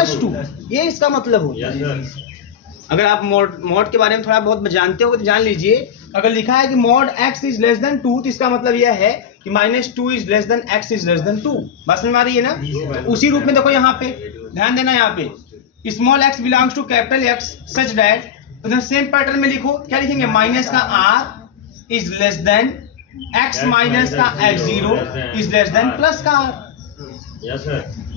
Plus 2, ये इसका मतलब होता है। अगर आप मॉड के बारे में थोड़ा बहुत जानते हो तो जान लीजिए, अगर लिखा है कि mod x is less then 2 तो इसका मतलब यह है कि -2 is less than x is less then 2। बात समझ में आ रही है ना? उसी रूप में देखो यहाँ पे ध्यान देना, यहाँ पे small x belongs to capital X such that, तो सेम पैटर्न में लिखो, क्या लिखेंगे, माइनस का r is less than x minus का x0 is less than plus का r।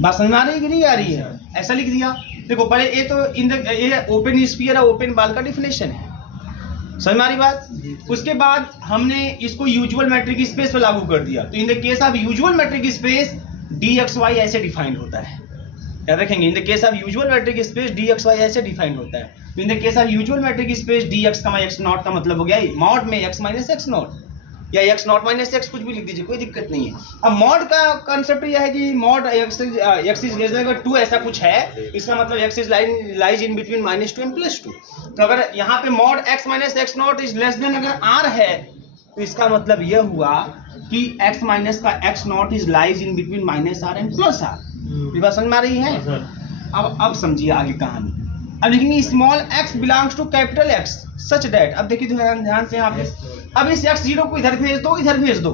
बात समझ में आ रही है कि नहीं आ रही है? ऐसा लिख दिया। देखो पहले ये तो ये ओपन स्फीयर और ओपन बॉल का डिफिनेशन है, समझ में आ रही बात। उसके बाद हमने इसको यूजुअल मैट्रिक स्पेस पे लागू कर दिया, तो in the case of usual metric space dxy ऐसे डिफाइंड होता है, याद रखेंगे। इन the case of usual metric space dxy ऐसे डिफाइंड होता है। तो in the case of usual metric space dx, x not का मतलब हो गया मॉड में x माइनस x नॉट या x नॉट माइनस x, कुछ भी लिख दीजिए, कोई दिक्कत नहीं है। अब मॉड का कांसेप्ट यह है कि mod x is less then 2 ऐसा कुछ है, इसका मतलब x is lies in between -2 and +2। तो अगर यहाँ पे mod x minus x not is less then अगर r है, तो इसका मतलब यह हुआ कि x माइनस का x not is lies in between -r and +r। बात समझ में आ रही है? अब समझिए आगे कहानी। अब लिखेंगे small x belongs to capital X such that, अब देखिए ध्यान से यहाँ पे, अब इस x0 को इधर भेज दो, इधर भेज दो।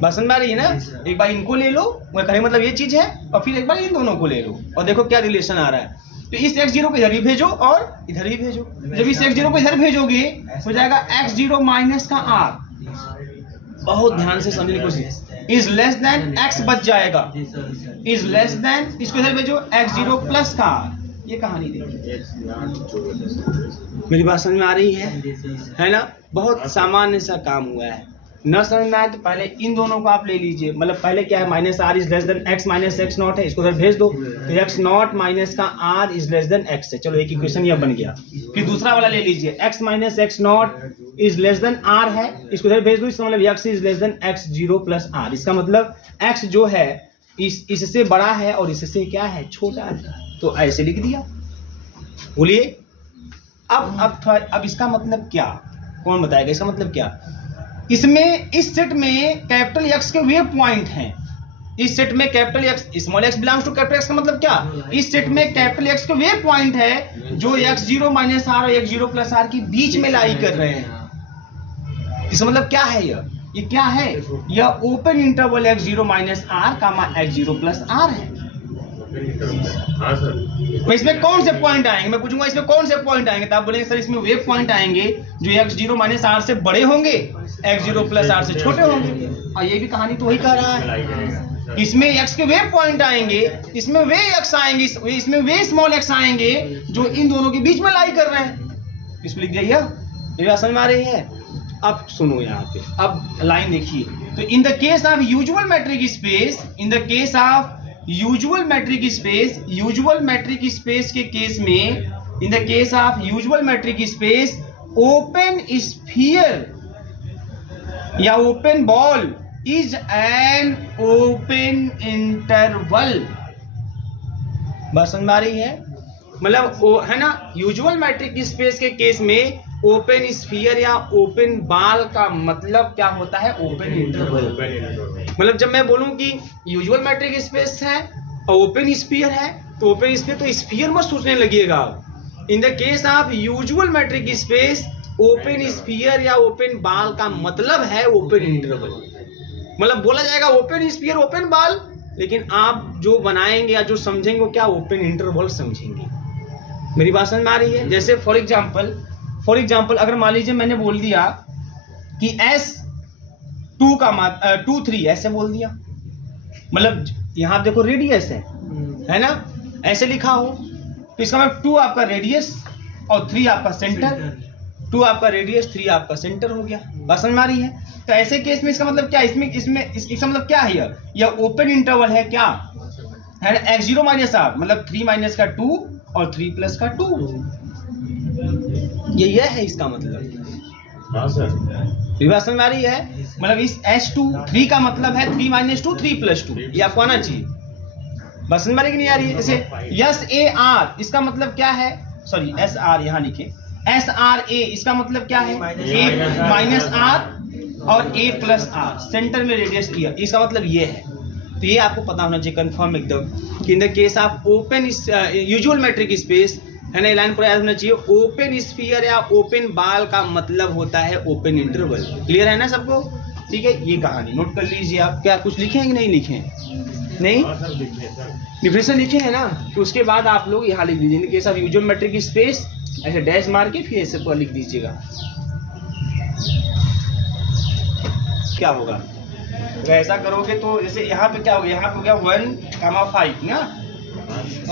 बस समझ में आ रही है ना? एक बार इनको ले लो, कहने मतलब ये चीज है, और फिर एक बार इन दोनों को ले लो और देखो क्या रिलेशन आ रहा है। तो इस x0 को इधर भी भेजो और इधर भी भेजो। जब इस x0 को इधर भेजोगे हो जाएगा x0 माइनस का r, बहुत ध्यान से समझने की कोशिश, इज लेस देन x बच जाएगा, इज लेस देन, इसको इधर भेजो x0 प्लस का r। ये कहानी देखिए, मेरी बात समझ में आ रही है ना? बहुत सामान्य सा काम हुआ है। न समझ में आए तो पहले इन दोनों को आप ले लीजिए, मतलब पहले क्या है, -r is less than x minus x not है, इसको उधर भेज दो, तो x नॉट माइनस का r is less than x है। चलो एक इक्वेशन यह बन गया। फिर दूसरा वाला ले लीजिए, x minus x not is less then r है, इसको उधर भेज दो, इसका मतलब x is less then x0 plus r। इसका मतलब x जो है इससे बड़ा है और इससे क्या है, छोटा है, तो ऐसे लिख दिया। बोलिए अब इसका मतलब क्या, कौन बताएगा इसका मतलब क्या? इसमें इस सेट में कैपिटल X के वे पॉइंट हैं, इस सेट में capital X small x belongs to capital X का मतलब क्या, इस सेट में कैपिटल X के वे पॉइंट है जो x0 माइनस r और x0 प्लस r के बीच में लाई कर रहे हैं। इसका मतलब क्या है, ये क्या है, यह open interval x0 minus r कामा x0 प्लस r है। तो इसमें कौन से पॉइंट आएंगे, मैं पूछूंगा इसमें कौन से पॉइंट आएंगे, तो आप बोलेंगे सर इसमें वे पॉइंट आएंगे जो x0 माइनस r से बड़े होंगे, x0 प्लस r से छोटे होंगे। और ये भी कहानी तो वही कह रहा है, इसमें x के वे पॉइंट आएंगे, इसमें वे x आएंगे, इसमें वे स्मॉल x आएंगे जो इन दोनों के बीच में लाई कर रहे हैं। इसको लिख दिया, ये बात समझ में आ रही है? अब सुनो यहाँ पे, अब लाइन देखिए, तो in the case of usual metric space, in the case of usual metric space, usual metric space के केस में, in the case of usual metric space, open sphere या open ball is an open interval. बात समझ में आ रही है? मतलब है ना, यूजुअल मैट्रिक स्पेस के केस में ओपन स्फीयर या ओपन बॉल का मतलब क्या होता है, ओपन इंटरवल। मतलब जब मैं बोलूं कि यूजुअल मैट्रिक स्पेस है और ओपन स्फीयर है, तो ओपन स्फीयर तो स्फीयर मत सोचने लगिएगा। In the case of usual metric space, open sphere या ओपन बॉल का मतलब है ओपन इंटरवल। मतलब बोला जाएगा ओपन स्फीयर ओपन बॉल, लेकिन आप जो बनाएंगे या जो समझेंगे वो क्या, ओपन इंटरवल समझेंगे। मेरी बात समझ में आ रही है? जैसे फॉर एग्जाम्पल अगर मान लीजिए मैंने बोल दिया कि S2 का 2-3 ऐसे बोल दिया, मतलब यहाँ देखो रेडियस है ना, ऐसे लिखा हो, तो इसका मतलब 2 आपका रेडियस और 3 आपका सेंटर, 2 आपका रेडियस 3 आपका सेंटर हो गया। बात समझ में आ रही है? तो ऐसे केस में इसका मतलब क्या, इसका मतलब क्या है, यह ओपन इंटरवल है क्या है, x0 माइनस r मतलब 3 माइनस का 2 और 3 प्लस का 2, ये है इसका मतलब। हाँ सर, बात समझ में आ रही है? मतलब इस S2 3 का मतलब है 3 माइनस 2 3 प्लस 2, ये आपको आना चाहिए। बात समझ में आ रही कि नहीं आ रही है? जैसे SAR इसका मतलब क्या है, सॉरी SR यहाँ लिखे, SRA इसका मतलब क्या है, A माइनस R और A प्लस R, सेंटर में रेडियस किया, इसका मतलब ये है। तो ये आपको पता होना चाहिए कंफर्म एकदम कि इन the case of open usual metric space है ना, लाइन पूरा याद होना चाहिए। ओपन स्फीयर या ओपन बाल का मतलब होता है ओपन इंटरवल। क्लियर है ना सबको? ठीक है, ये कहानी नोट कर लीजिए आप। क्या कुछ लिखे हैं कि नहीं लिखे हैं? नहीं, डिफिनेशन लिखे हैं ना, तो उसके बाद आप लोग यहाँ लिख दीजिए in case of usual metric space, ऐसे डैश मार के फिर ऐसे पूरा लिख दीजिएगा। क्या होगा अगर ऐसा करोगे तो जैसे यहाँ पे क्या होगा, यहाँ पे हो गया 1,5 ना,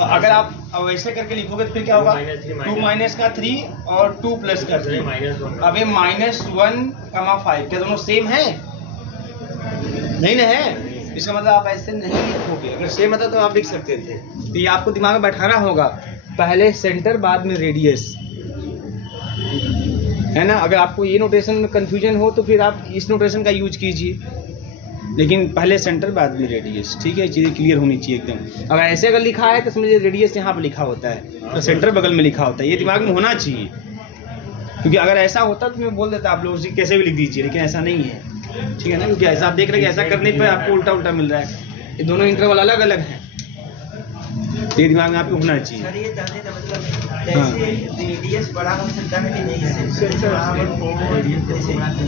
अगर आप वैसे करके लिखोगे तो फिर क्या होगा 2 माइनस का 3 और 2 प्लस का 3। अब ये -1,5 क्या दोनों सेम है? नहीं ना है, इसका मतलब आप ऐसे नहीं लिखोगे। अगर सेम होता तो आप लिख सकते थे। तो ये आपको दिमाग में बैठाना होगा, पहले सेंटर बाद में रेडियस, है ना। अगर आपको ये नोटेशन में कंफ्यूजन हो तो फिर आप इस नोटेशन का यूज कीजिए, लेकिन पहले सेंटर बाद में रेडियस। ठीक है, चीज़ें क्लियर होनी चाहिए एकदम। अगर ऐसे अगर लिखा है तो समझिए रेडियस यहाँ पे लिखा होता है तो सेंटर बगल में लिखा होता है, ये दिमाग में होना चाहिए। क्योंकि अगर ऐसा होता तो मैं बोल देता आप लोग कैसे भी लिख दीजिए, लेकिन ऐसा नहीं है। ठीक है ना, क्योंकि ऐसा आप देख रहे हैं कि ऐसा करने पर आपको उल्टा उल्टा मिल रहा है। ये दोनों इंटरवल अलग अलग हैं, ये दिमाग में आपको होना चाहिए। सर ये जानने का मतलब जैसे रेडियस बड़ा हो सकता है कि नहीं,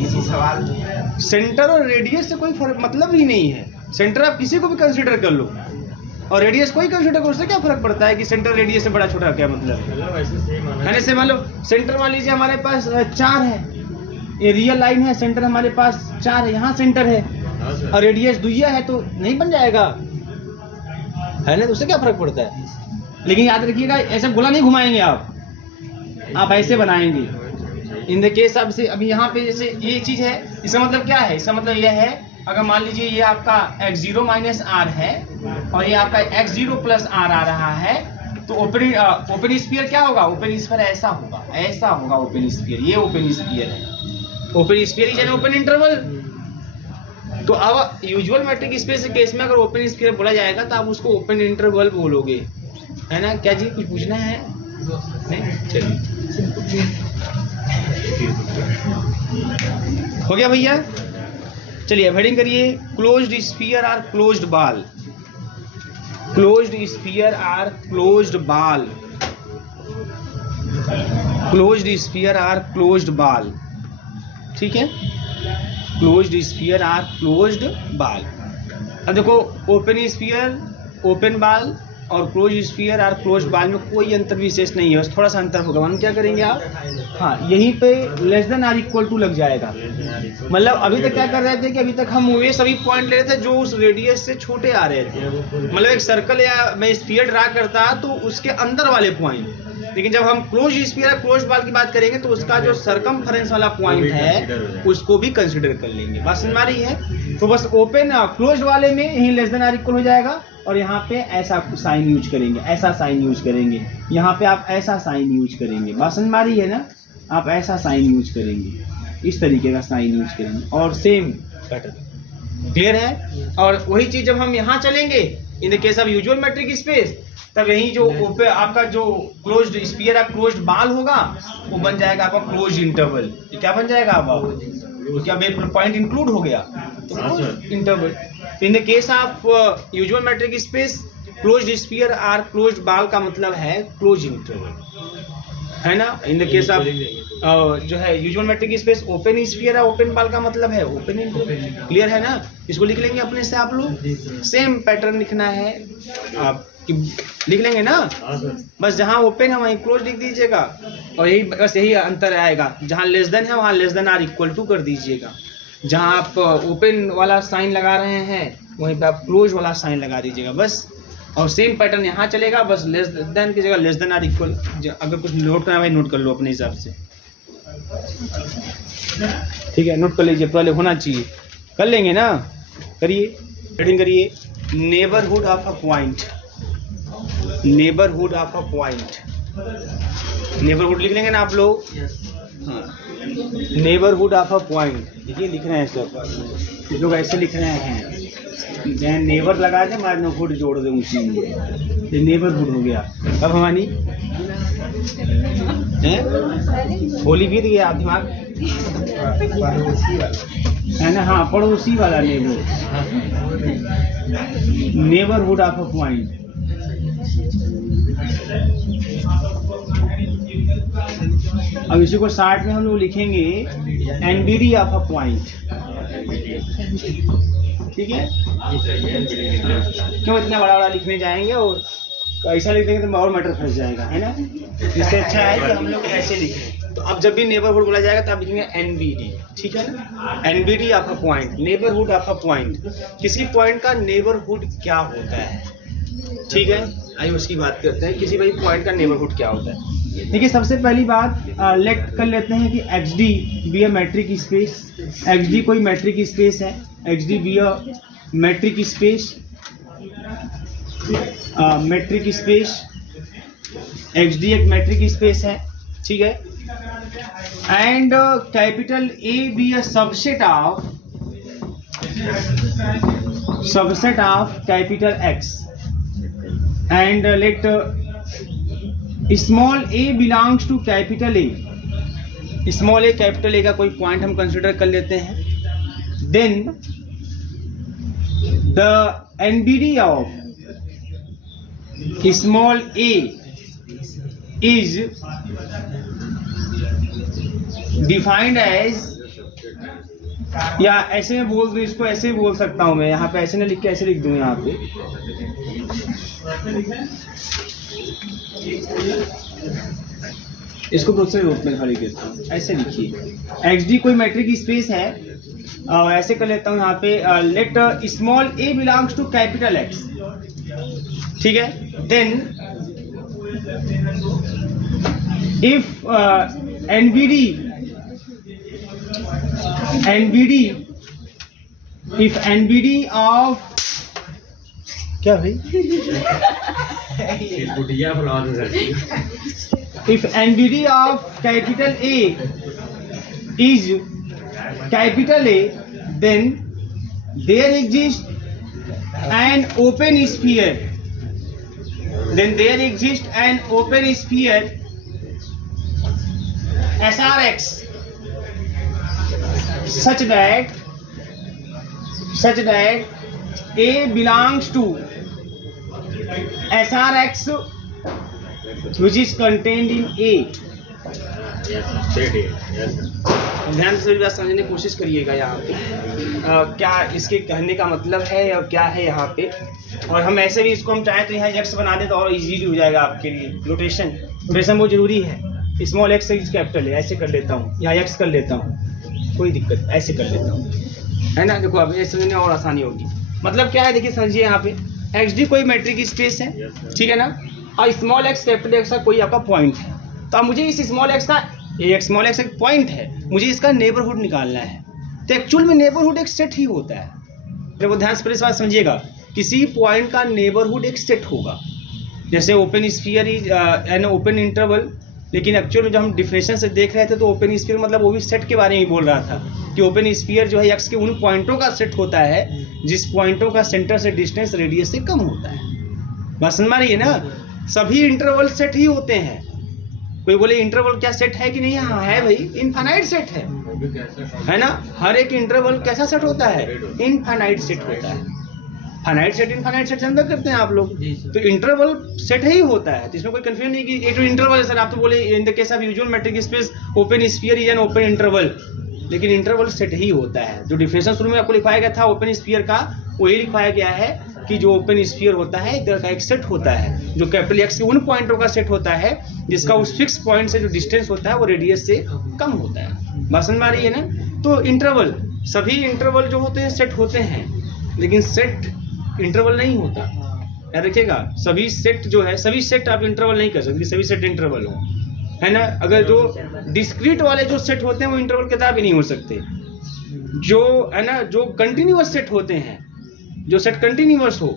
इसी सवाल सेंटर और रेडियस से कोई फर्क मतलब ही नहीं है। सेंटर आप किसी को भी कंसीडर कर लो और रेडियस कोई कंसीडर करो, उससे क्या फर्क पड़ता है कि सेंटर रेडियस से बड़ा छोटा क्या मतलब है। ऐसे मान लो सेंटर मान लीजिए हमारे पास 4 है, ये रियल लाइन है, सेंटर हमारे पास 4 है, यहाँ सेंटर है और रेडियस 2 है तो नहीं बन जाएगा, है ना। तो उससे क्या फर्क पड़ता है। लेकिन याद रखिएगा ऐसे गोला नहीं घुमाएंगे आप ऐसे बनाएंगे। इन द केस अब से अभी यहाँ पे जैसे ये चीज़ है, इसका मतलब क्या है? इसका मतलब यह है अगर मान लीजिए ये आपका x0 माइनस r है और ये आपका x0 प्लस r आ रहा है, तो ओपन स्फीयर क्या होगा? ओपन स्फीयर ऐसा होगा, ऐसा होगा ओपन स्फीयर। ये ओपन स्फीयर है, open sphere is an open interval. तो अब यूजुअल मैट्रिक स्पेस के केस में अगर ओपन स्फीयर बोला जाएगा तो आप उसको ओपन इंटरवल बोलोगे, है ना। क्या जी कुछ पूछना है? नहीं, चलिए हो गया भैया। चलिए अब हेडिंग करिए, क्लोज्ड स्फीयर आर क्लोज्ड बाल। क्लोज्ड स्फीयर आर क्लोज्ड बाल, क्लोज्ड स्फीयर आर क्लोज्ड बाल। ठीक है, क्लोज्ड स्फीयर आर क्लोज्ड बाल। अब देखो ओपन स्फीयर ओपन बाल और क्लोज स्फीयर आर क्लोज बाल में कोई अंतर विशेष नहीं है, बस थोड़ा सा अंतर होगा। हम क्या करेंगे आप, हाँ यहीं पे less than or equal to लग जाएगा। मतलब अभी तक क्या कर रहे थे कि अभी तक हम वे सभी पॉइंट ले रहे थे जो उस रेडियस से छोटे आ रहे थे। मतलब एक सर्कल या मैं स्फीयर ड्रा करता तो उसके अंदर वाले पॉइंट, लेकिन जब हम क्लोज स्फीयर या क्लोज बाल की बात करेंगे तो उसका जो सरकमफेरेंस वाला पॉइंट है उसको भी कंसिडर कर लेंगे। बात समझ में आ रही है? तो बस ओपन क्लोज वाले में यही लेस देन आर इक्वल हो जाएगा और यहाँ पे ऐसा साइन यूज करेंगे, ऐसा साइन यूज करेंगे, यहाँ पे आप ऐसा साइन यूज करेंगे। बात समझ में आ रही है ना? आप ऐसा साइन यूज करेंगे, इस तरीके का साइन यूज करेंगे और सेम पैटर्न। क्लियर है? और वही चीज जब हम यहाँ चलेंगे इन the case of usual metric space, तब यही जो आपका जो क्लोज्ड स्फीयर या क्लोज्ड बाल होगा वो बन जाएगा आपका क्लोज्ड इंटरवल। क्या बन जाएगा आपका? क्या पॉइंट इंक्लूड हो गया तो closed interval. In the case of usual metric space closed sphere are closed ball का मतलब है क्लोज इंटरवल, है ना। इन द केस ऑफ जो है usual metric space open sphere और ओपन बाल का मतलब है ओपन इंटरवल। क्लियर है ना? इसको लिख लेंगे अपने से आप लोग, सेम पैटर्न लिखना है आप लिख लेंगे ना। बस जहाँ ओपन है वहीं क्लोज लिख दीजिएगा और यही बस यही अंतर आएगा। जहाँ लेस देन है वहाँ less than or equal to कर दीजिएगा। जहाँ आप ओपन वाला साइन लगा रहे हैं वहीं पे आप क्लोज वाला साइन लगा दीजिएगा बस। और सेम पैटर्न यहाँ चलेगा, बस लेस देन की जगह लेस देन आर इक्वल। अगर कुछ नोट करना है नोट कर लो अपने हिसाब से, ठीक है। नोट कर लीजिए, पहले होना चाहिए, कर लेंगे ना। करिए, हेडिंग करिए, neighbourhood of a point. Neighbourhood of a point, neighbourhood लिख लेंगे ना आप लोग। हाँ, नेबरहुड ऑफ अ पॉइंट। देखिए लिख रहे हैं सब कुछ लोग ऐसे लिख रहे हैं, नेबर लगा दे, मैं हुड जोड़ दूँ उसी में, ये नेबरहुड हो गया। अब हमारी हैं? होली बीत गया आप दिमाग है ना। हाँ, पड़ोसी वाला नेबरहुड ऑफ अ पॉइंट। अब इसी को शार्ट में हम लोग लिखेंगे एनबीडी ऑफ अ पॉइंट। ठीक है, क्यों इतना बड़ा बड़ा लिखने जाएंगे और ऐसा लिख देंगे तो और मैटर फंस जाएगा, है ना। इससे अच्छा है कि हम लोग ऐसे लिखें। तो अब जब भी नेबरहुड बोला जाएगा तो आप लिखेंगे एनबीडी, ठीक है ना। NBD of a point, neighbourhood of a point. किसी पॉइंट का नेबरहुड क्या होता है, ठीक है। आइए उसकी बात करते हैं, किसी भाई पॉइंट का नेबरहुड क्या होता है। देखिए, सबसे पहली बात लेट कर लेते हैं कि X d be a metric space. X d कोई मैट्रिक स्पेस है, X d be a metric space, metric space. X d एक मैट्रिक स्पेस है, ठीक है। And capital A be a subset of capital X. And let small a belongs to capital A. Small a capital A का कोई point हम consider कर लेते हैं। Then the NBD of small a is defined as, या ऐसे में बोल दूं, इसको ऐसे ही बोल सकता हूं मैं, यहाँ पे ऐसे ना लिख के ऐसे लिख दूं यहाँ पे। इसको दूसरे रूप में खाली देता हूँ, ऐसे लिखिए। एक्स डी कोई मैट्रिक स्पेस है, ऐसे कर लेता हूँ यहाँ पे, let small a belongs to capital X, ठीक है। देन इफ एनबीडी ऑफ, क्या भाई, if NBD of capital A is capital A, then there exists an open sphere. SRX such that A belongs to SRX which is contained in A. ध्यान से बात समझने की कोशिश करिएगा यहाँ पे क्या इसके कहने का मतलब है और क्या है यहाँ पे। और हम ऐसे भी इसको हम चाहें तो यहाँ एक्स बना दे तो और इजीली हो जाएगा आपके लिए। नोटेशन बहुत जरूरी है। स्मॉल एक्स इज कैपिटल है, ऐसे कर लेता हूँ, यहाँ एक्स कर लेता हूँ, कोई दिक्कत, ऐसे कर लेता हूँ, है ना। देखो अब ये समझने और आसानी होगी। मतलब क्या है, देखिए समझिए यहाँ पे एक्स डी कोई मैट्रिक स्पेस है, ठीक है ना। और स्मॉल एक्स कैपिटल एक्स का कोई आपका पॉइंट है। तो अब मुझे इस स्मॉल एक्स का, ये स्मॉल एक्स एक पॉइंट है, मुझे इसका नेबरहुड निकालना है। तो एक्चुअल में नेबरहुड एक सेट ही होता है। देखो ध्यान से इस बात समझिएगा, किसी पॉइंट का नेबरहुड एक सेट होगा। जैसे open sphere is an open interval, लेकिन एक्चुअल में जब हम डिफिनेशन से देख रहे थे तो ओपन स्फीयर मतलब वो भी सेट के बारे में बोल रहा था कि ओपन स्फीयर जो है एक्स के उन पॉइंटों का सेट होता है जिस पॉइंटों का सेंटर से डिस्टेंस रेडियस से कम होता है। बात समझ में आ रही है ना। सभी इंटरवल सेट ही होते हैं। कोई बोले इंटरवल क्या सेट है कि नहीं, हाँ है भाई, इनफाइनाइट सेट है ना। हर एक इंटरवल कैसा सेट होता है, इनफाइनाइट सेट होता है। फाइनाइट सेट इनफाइनाइट सेट अंदर करते हैं आप लोग, तो इंटरवल सेट ही होता है। तो इसमें कोई कंफ्यूजन नहीं कि एक इंटरवल है सर, आप तो बोले इन the case of usual metric space open sphere is an open interval, लेकिन इंटरवल सेट ही होता है। जो डिफिनेशन शुरू में आपको लिखवाया गया था ओपन स्फीयर का, वही लिखवाया गया है कि जो ओपन स्फीयर होता है इधर का एक सेट होता है जो कैपिटल एक्स के उन पॉइंटों का सेट होता है जिसका उस फिक्स पॉइंट से जो डिस्टेंस होता है वो रेडियस से कम होता है। बात समझ में आ रही है ना। तो इंटरवल, सभी इंटरवल जो होते हैं सेट होते हैं, लेकिन सेट इंटरवल नहीं होता। याद रखिएगा, सभी सेट जो है, सभी सेट आप इंटरवल नहीं कर सकते, सभी सेट इंटरवल हो, है ना। अगर जो डिस्क्रीट वाले जो सेट होते हैं वो इंटरवल के भी नहीं हो सकते। जो है ना, जो कंटिन्यूअस सेट होते हैं, जो सेट कंटिन्यूअस हो,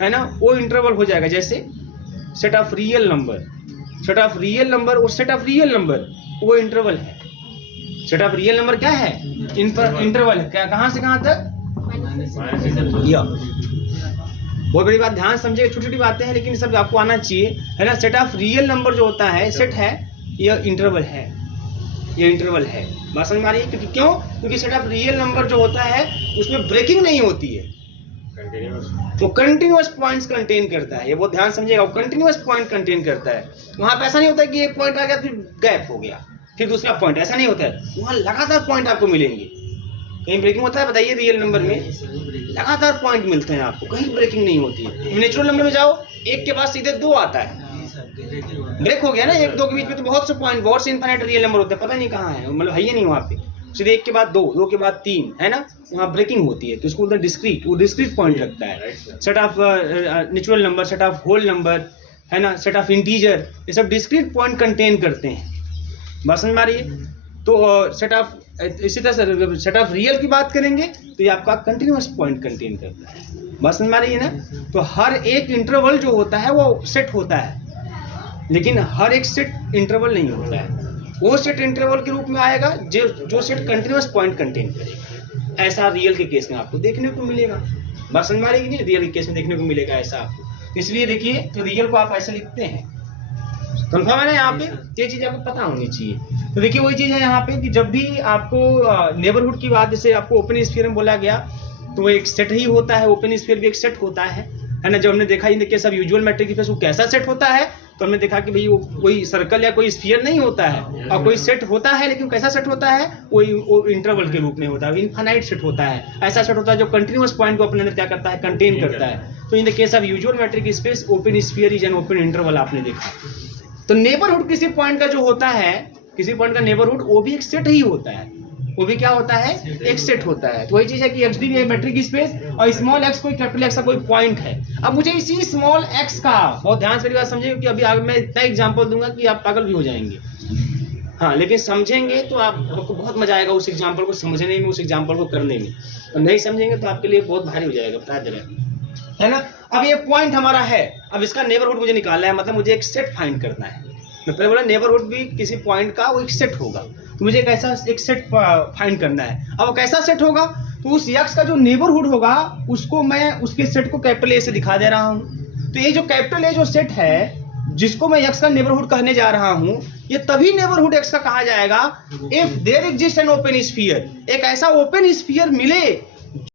है ना, वो इंटरवल हो जाएगा। जैसे set of real number, set of real number और सेट ऑफ रियल नंबर वो इंटरवल है। सेट ऑफ रियल नंबर क्या है, इंटरवल है। क्या, कहाँ से कहाँ तक, बहुत बड़ी बात, ध्यान समझिए, छोटी छोटी बातें हैं लेकिन सब आपको आना चाहिए, है ना। सेट ऑफ रियल नंबर जो होता है, सेट है, यह इंटरवल है, ये इंटरवल है। बात समझ में आ रही है? क्योंकि क्यों? क्योंकि सेट ऑफ रियल नंबर जो होता है उसमें ब्रेकिंग नहीं होती है, वो कंटिन्यूअस पॉइंट्स कंटेन करता है। ये बहुत ध्यान समझिएगा, वो कंटिन्यूअस पॉइंट कंटेन करता है। वहाँ पे ऐसा नहीं होता कि एक पॉइंट आ गया फिर गैप हो गया फिर दूसरा पॉइंट, ऐसा नहीं होता है। वहाँ लगातार पॉइंट आपको मिलेंगे। कहीं ब्रेकिंग होता है बताइए? रियल नंबर में लगातार पॉइंट मिलते हैं आपको, कहीं ब्रेकिंग नहीं होती है। नेचुरल नंबर में जाओ, एक के बाद सीधे 2 आता है, ब्रेक हो गया ना। 1 2 के बीच में तो बहुत से पॉइंट, बहुत से इनफाइनाइट रियल नंबर होते हैं, पता नहीं कहाँ है, मतलब है ही नहीं वहाँ पे। सीधे 1 के बाद 2, 2 के बाद 3, है ना, वहाँ ब्रेकिंग होती है, तो उसको उधर डिस्क्रीट, वो डिस्क्रीट पॉइंट रखता है। Set of natural number, set of whole number, है ना, सेट ऑफ इंटीजर, ये सब डिस्क्रीट पॉइंट कंटेन करते हैं। बात समझ में आ रही है? तो सेट ऑफ, इसी तरह से सेट ऑफ रियल की बात करेंगे तो ये आपका कंटिन्यूअस पॉइंट कंटेन करता है। बात समझ में आ रही है ना? तो हर एक इंटरवल जो होता है वो सेट होता है, लेकिन हर एक सेट इंटरवल नहीं होता है। वो सेट इंटरवल के रूप में आएगा जो सेट कंटिन्यूअस पॉइंट कंटेन करेगा। ऐसा रियल के केस में आपको देखने को मिलेगा। बात समझ में आ रही है कि नहीं? रियल के केस में देखने को मिलेगा ऐसा आपको। इसलिए देखिए, तो रियल को आप ऐसे लिखते हैं, कंफर्म है ना? यहाँ पे ये चीज़ आपको पता होनी चाहिए। तो देखिए वही चीज़ है यहाँ पे कि जब भी आपको नेबरहुड की बात, जैसे आपको ओपन स्फीयर में बोला गया, तो वो एक सेट ही होता है। ओपन स्फीयर भी एक सेट होता है ना। जब हमने देखा in case of usual metric space वो कैसा सेट होता है, तो हमने देखा कि भाई वो कोई सर्कल या कोई स्फीयर नहीं होता है, और कोई सेट होता है, लेकिन कैसा सेट होता है, वो इंटरवल के रूप में होता है, इनफाइनाइट सेट होता है। ऐसा सेट होता है जो कंटिन्यूअस पॉइंट को अपने अंदर क्या करता है, कंटेन करता है। तो in the case of usual metric space open sphere is an open interval, आपने देखा। तो नेबरहुड किसी पॉइंट का जो होता है, किसी पॉइंट का नेबरहुड, वो भी एक सेट ही होता है। वो भी क्या होता है? एक सेट होता है। तो वही चीज है कि एक्स डी भी मैट्रिक स्पेस, और स्मॉल एक्स कोई कैपिटल एक्स का कोई पॉइंट है। अब मुझे इसी स्मॉल एक्स का, बहुत ध्यान से बात समझिए, क्योंकि अभी आगे मैं इतना एग्जांपल दूंगा कि आप पागल भी हो जाएंगे। हाँ, लेकिन समझेंगे तो आपको बहुत मजा आएगा उस एग्जाम्पल को समझने में, उस एग्जाम्पल को करने में। और नहीं समझेंगे तो आपके लिए बहुत भारी हो जाएगा, बता दे रहे, है ना। अब ये पॉइंट हमारा है, अब इसका नेबरहुड मुझे निकालना है, मतलब मुझे एक सेट फाइंड करना है। मैं पहले बोला नेबरहुड भी किसी पॉइंट का वो एक सेट होगा, तो मुझे एक ऐसा एक सेट फाइंड करना है। अब वो कैसा सेट होगा? तो उस एक्स का जो नेबरहुड होगा उसको मैं उसके सेट को कैपिटल ए से दिखा दे रहा हूँ। तो ये जो कैपिटल ए जो सेट है, जिसको मैं एक्स का नेबरहुड कहने जा रहा हूँ, ये तभी नेबरहुड एक्स का कहा जाएगा if there exist an open sphere. एक ऐसा ओपन स्फीयर मिले